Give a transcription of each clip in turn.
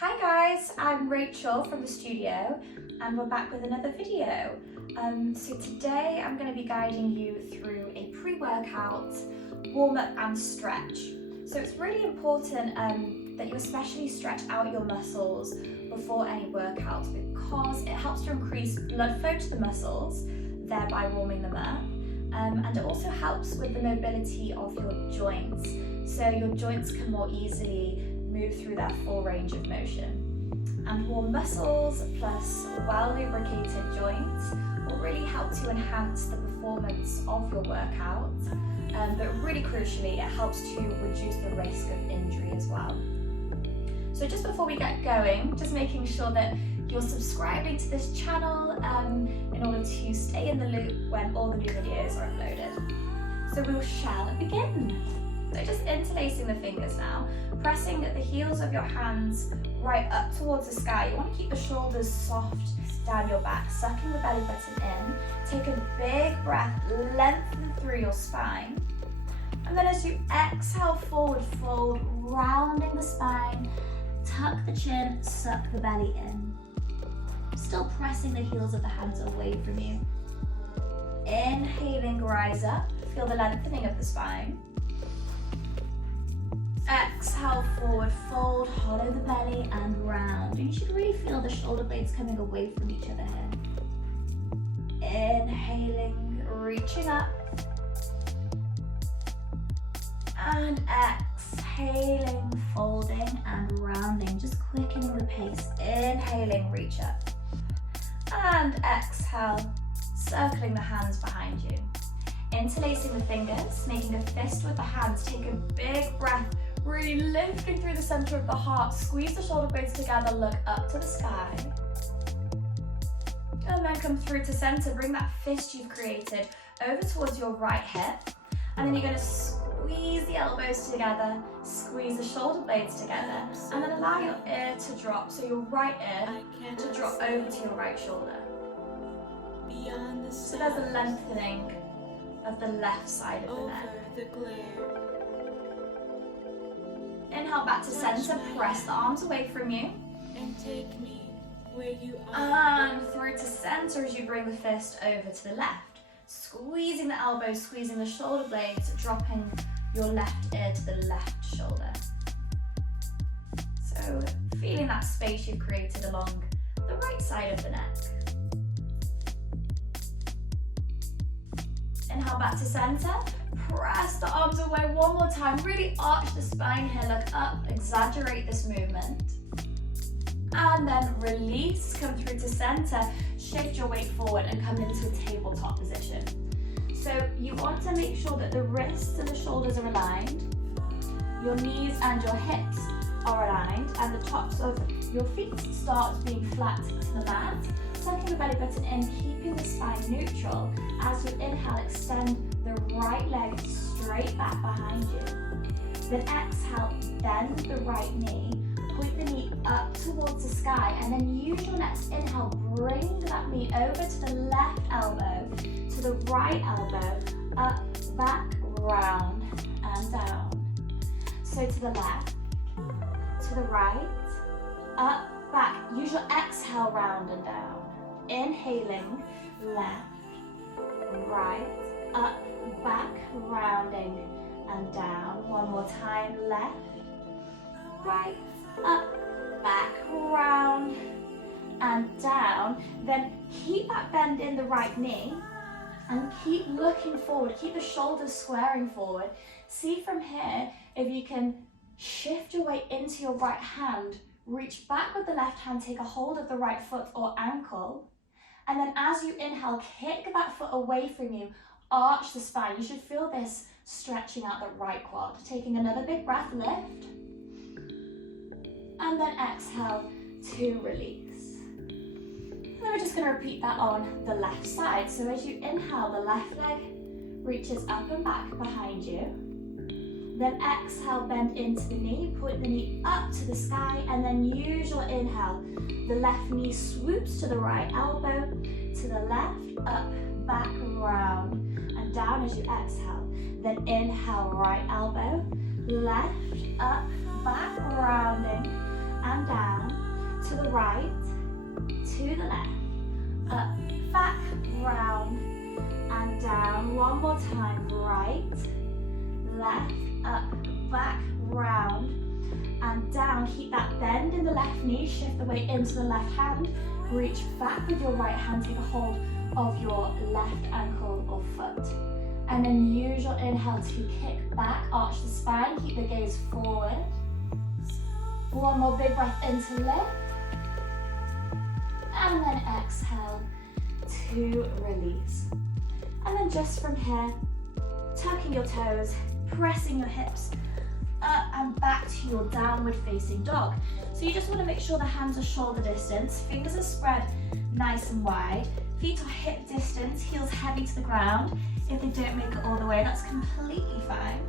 Hi guys, I'm Rachel from the studio and we're back with another video. So today I'm going to be guiding you through a pre-workout warm-up and stretch. So it's really important that you especially stretch out your muscles before any workouts because it helps to increase blood flow to the muscles, thereby warming them up. And it also helps with the mobility of your joints, so your joints can more easily move through that full range of motion. And warm muscles plus well lubricated joints will really help to enhance the performance of your workout, but really crucially it helps to reduce the risk of injury as well. So just before we get going, just making sure that you're subscribing to this channel in order to stay in the loop when all the new videos are uploaded. So we shall begin. So just interlacing the fingers now, pressing the heels of your hands right up towards the sky. You want to keep the shoulders soft down your back, sucking the belly button in. Take a big breath, lengthen through your spine. And then as you exhale, forward fold, rounding the spine, tuck the chin, suck the belly in. Still pressing the heels of the hands away from you. Inhaling, rise up, feel the lengthening of the spine. Exhale, forward fold, hollow the belly and round. And you should really feel the shoulder blades coming away from each other here. Inhaling, reaching up. And exhaling, folding and rounding, just quickening the pace. Inhaling, reach up. And exhale, circling the hands behind you. Interlacing the fingers, making a fist with the hands. Take a big breath, really lifting through the center of the heart. Squeeze the shoulder blades together, look up to the sky. And then come through to center. Bring that fist you've created over towards your right hip. And then you're going to squeeze the elbows together, squeeze the shoulder blades together, and then allow your ear to drop. So your right ear to drop over to your right shoulder. So there's a lengthening of the left side of the neck. Inhale back to center, press the arms away from you. And take me where you are. And through to center as you bring the fist over to the left. Squeezing the elbows, squeezing the shoulder blades, dropping your left ear to the left shoulder. So feeling that space you've created along the right side of the neck. Inhale back to center, press the arms away one more time, really arch the spine here, look up, exaggerate this movement. And then release, come through to center, shift your weight forward and come into a tabletop position. So you want to make sure that the wrists and the shoulders are aligned, your knees and your hips are aligned, and the tops of your feet start being flat to the mat. Tucking the belly button in, keeping the spine neutral. As you inhale, extend the right leg straight back behind you. Then exhale, bend the right knee, point the knee up towards the sky, and then use your next inhale, bring that knee over to the left elbow, to the right elbow, up, back, round, and down. So to the left, to the right, up, back. Use your exhale, round and down. Inhaling, left, right, up, back, rounding and down. One more time, left, right, up, back, round and down. Then keep that bend in the right knee and keep looking forward. Keep the shoulders squaring forward. See from here if you can shift your weight into your right hand. Reach back with the left hand, take a hold of the right foot or ankle. And then as you inhale, kick that foot away from you, arch the spine. You should feel this stretching out the right quad. Taking another big breath, lift. And then exhale to release. And then we're just going to repeat that on the left side. So as you inhale, the left leg reaches up and back behind you. Then exhale, bend into the knee, point the knee up to the sky, and then use your inhale. The left knee swoops to the right elbow, to the left, up, back, round, and down as you exhale. Then inhale, right elbow, left, up, back, rounding, and down, to the right, to the left, up, back, round, and down. One more time, right, left, up, back, round, and down. Keep that bend in the left knee, shift the weight into the left hand, reach back with your right hand, take a hold of your left ankle or foot. And then use your inhale to kick back, arch the spine, keep the gaze forward. One more big breath in to lift. And then exhale to release. And then just from here, tucking your toes, pressing your hips up and back to your downward facing dog. So you just want to make sure the hands are shoulder distance, fingers are spread nice and wide, feet are hip distance, heels heavy to the ground. If they don't make it all the way, that's completely fine.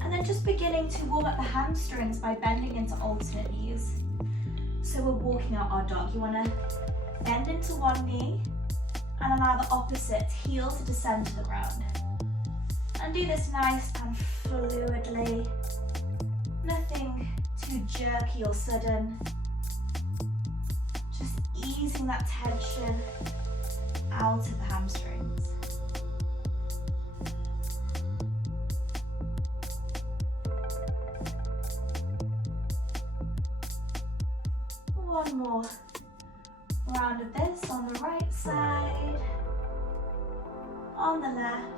And then just beginning to warm up the hamstrings by bending into alternate knees. So we're walking out our dog. You want to bend into one knee and allow the opposite heel to descend to the ground. And do this nice and fluidly. Nothing too jerky or sudden. Just easing that tension out of the hamstrings. One more round of this on the right side, on the left,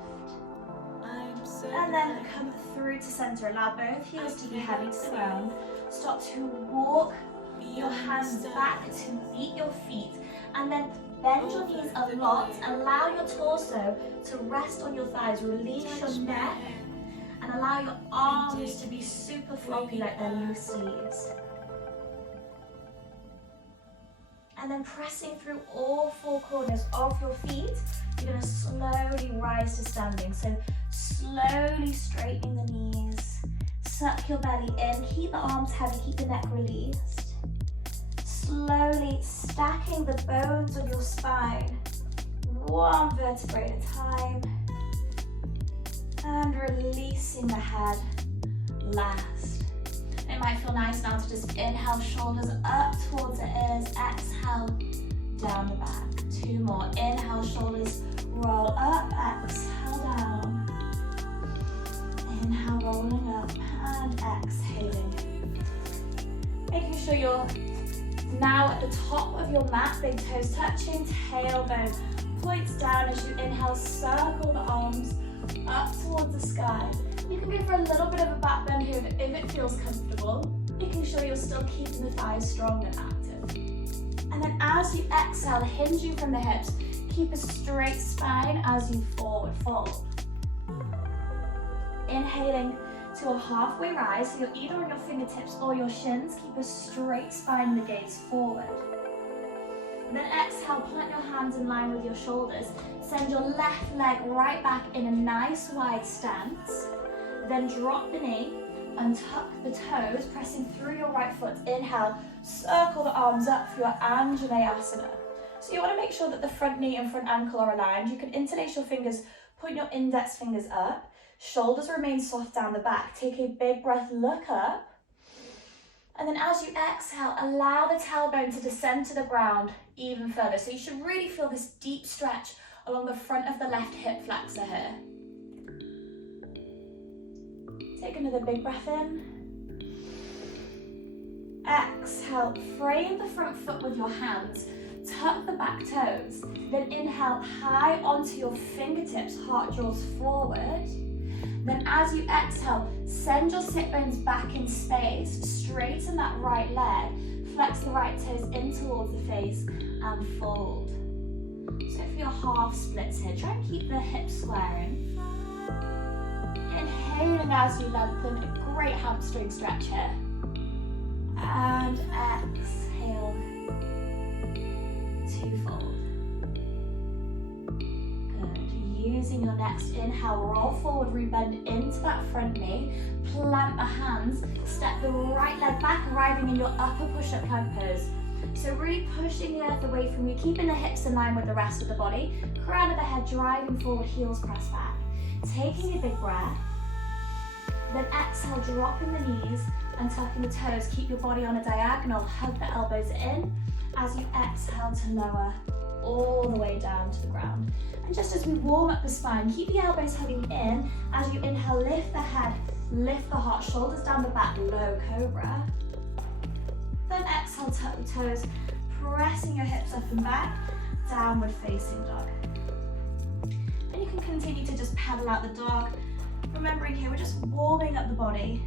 and then come through to center. Allow both heels to be heavy to the ground. Start to walk your hands back to meet your feet, and then bend your knees a lot. Allow your torso to rest on your thighs. Release your neck, and allow your arms to be super floppy like they're loose leaves. And then pressing through all four corners of your feet, you're going to slowly rise to standing. So slowly straightening the knees, suck your belly in, keep the arms heavy, keep the neck released. Slowly stacking the bones of your spine, one vertebrae at a time. And releasing the head last. It might feel nice now to just inhale, shoulders up towards the ears, exhale, down the back. Two more, inhale, shoulders roll up, exhale down. Inhale, rolling up, and exhaling. Making sure you're now at the top of your mat, big toes touching, tailbone points down as you inhale, circle the arms up towards the sky. You can go for a little bit of a back bend here if it feels comfortable, making sure you're still keeping the thighs strong and active. And then as you exhale, hinging from the hips, keep a straight spine as you forward fold. Inhaling to a halfway rise, so you're either on your fingertips or your shins, keep a straight spine, the gaze forward. And then exhale, plant your hands in line with your shoulders, send your left leg right back in a nice wide stance. Then drop the knee and tuck the toes, pressing through your right foot. Inhale, circle the arms up for your Anjaneyasana. So you want to make sure that the front knee and front ankle are aligned. You can interlace your fingers, point your index fingers up. Shoulders remain soft down the back. Take a big breath, look up. And then as you exhale, allow the tailbone to descend to the ground even further. So you should really feel this deep stretch along the front of the left hip flexor here. Take another big breath in. Exhale, frame the front foot with your hands. Tuck the back toes. Then inhale high onto your fingertips, heart draws forward. Then as you exhale, send your sit bones back in space. Straighten that right leg. Flex the right toes in towards the face and fold. So for your half splits here, try and keep the hips squaring. Inhaling as you lengthen, a great hamstring stretch here. And exhale to fold. Good. Using your next inhale, roll forward, rebend into that front knee. Plant the hands, step the right leg back, arriving in your upper push-up plank pose. So really pushing the earth away from you, keeping the hips in line with the rest of the body. Crown of the head driving forward, heels press back. Taking a big breath. Then exhale, dropping the knees and tucking the toes. Keep your body on a diagonal. Hug the elbows in as you exhale to lower all the way down to the ground. And just as we warm up the spine, keep the elbows hugging in. As you inhale, lift the head, lift the heart, shoulders down the back, low cobra. Then exhale, tuck the toes, pressing your hips up and back, downward facing dog. And you can continue to just pedal out the dog. Remembering here, we're just warming up the body.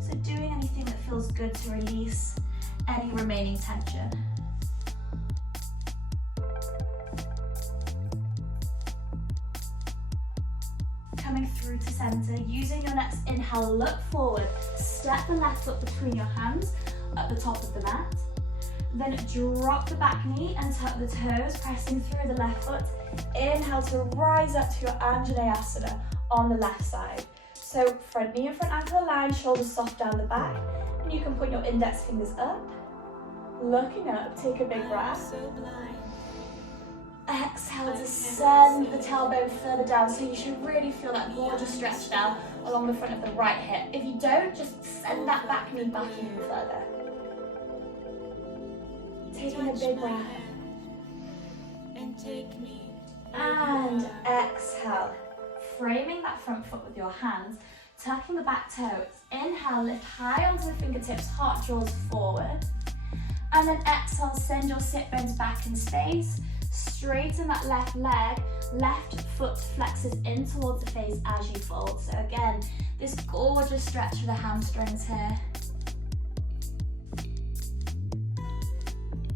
So doing anything that feels good to release any remaining tension. Coming through to center, using your next inhale, look forward, step the left foot between your hands at the top of the mat. Then drop the back knee and tuck the toes, pressing through the left foot. Inhale to rise up to your Anjaneyasana on the left side. So front knee and front ankle aligned, shoulders soft down the back. And you can put your index fingers up, looking up, take a big breath. Exhale, descend the tailbone further down, so you should really feel that gorgeous stretch now along the front of the right hip. If you don't, just send that back knee back even further. Taking a big breath. And take me. And exhale. Framing that front foot with your hands, tucking the back toes. Inhale, lift high onto the fingertips, heart draws forward. And then exhale, send your sit bones back in space. Straighten that left leg, left foot flexes in towards the face as you fold. So again, this gorgeous stretch for the hamstrings here.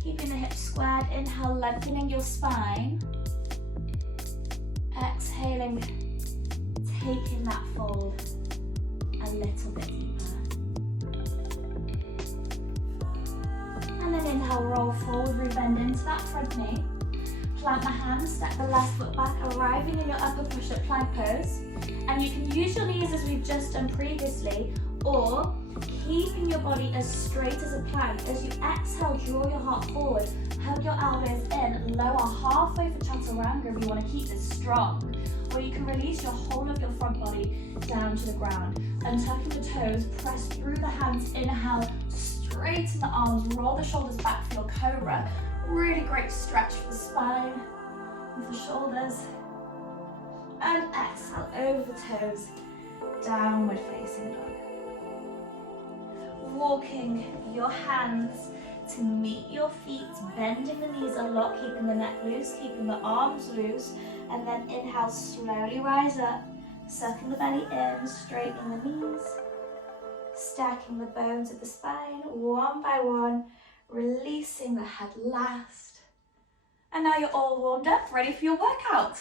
Keeping the hips squared, inhale, lengthening your spine. Exhaling, taking that fold a little bit deeper. And then inhale, roll forward, rebend into that front knee. Plant the hands, step the left foot back, arriving in your upper push-up plank pose. And you can use your knees as we've just done previously, or keeping your body as straight as a plank. As you exhale, draw your heart forward, hug your elbows in, lower halfway for Chaturanga if you want to keep this strong. Or you can release your whole of your front body down to the ground. Untucking the toes, press through the hands, inhale, straighten the arms, roll the shoulders back for your cobra. Really great stretch for the spine and for shoulders. And exhale over the toes, downward facing dog. Walking your hands to meet your feet, bending the knees a lot, keeping the neck loose, keeping the arms loose. And then inhale, slowly rise up, sucking the belly in, straightening the knees, stacking the bones of the spine one by one, releasing the head last. And now you're all warmed up, ready for your workout.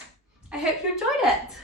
I hope you enjoyed it.